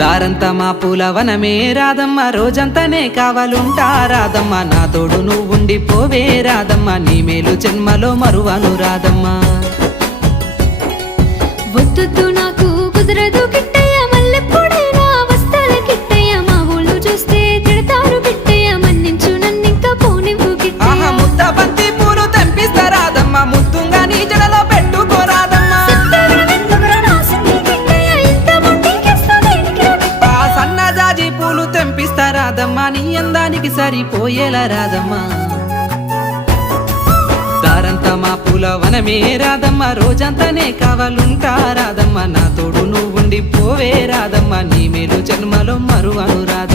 దారంతా మా పూలవనమే రాదమ్మ, రోజంతానే కావాలుంటా రాదమ్మ, నా తోడు నువ్వుండి పోవే రాదమ్మ, నీ మేలు జన్మలో మరువను రాదమ్మ. వద్దు నాకు కుదరదు కిట్టయ్య, మల్లెప్పుడైనా వస్తాల కిట్టయ్య, మా ఊళ్ళు చూస్తే తిడతారు కిట్టయ్య, మన్నించు నన్నింకా పోనివ్వు కిట్టయ్య. ముద్ద బంతి పూలు తెంపిస్తా రాదమ్మ, ముద్దుంగా నీ జడలో పెట్టుకోరాదమ్మ. సన్నజాజి పూలు తెంపిస్తా రాదమ్మ, నీ అందానికి సరిపోయేలా రాదమ్మ. దారంతా మా పూలవనమే రాదమ్మ, రోజంతానే కావాలుంటా రాదమ్మ, నా తోడు నువ్వుండి పోవే రాదమ్మ, నీ మేలు జన్మలో మరువను రాదమ్మ.